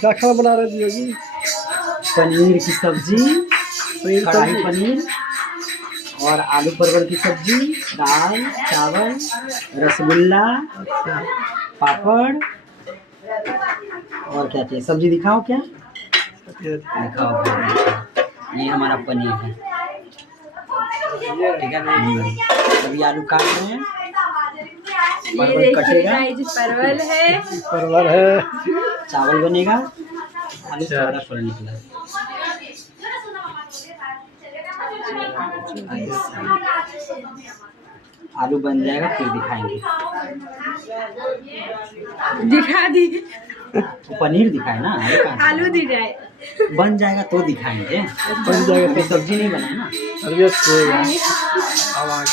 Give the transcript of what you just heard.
क्या खाना बना रहे जी योगी? पनीर की सब्जी, कढ़ाई पनीर और आलू परवल की सब्जी, दाल, चावल, रसगुल्ला, पापड़ और क्या चाहिए? सब्जी दिखाओ क्या? दिखाओ। ये हमारा पनीर है, ठीक है। अभी आलू काट रहे हैं, परवल कटेगा, परवल है, परवल है, चावल बनेगा, आलू थोड़ा थोड़ा निकला। आलू बन जाएगा फिर दिखाएंगे। दिखा दी। तो पनीर दिखाए ना, आलू दिखाए। बन जाएगा तो दिखाएंगे। बन जाएगा फिर सब्जी नहीं बनाए ना। आवाज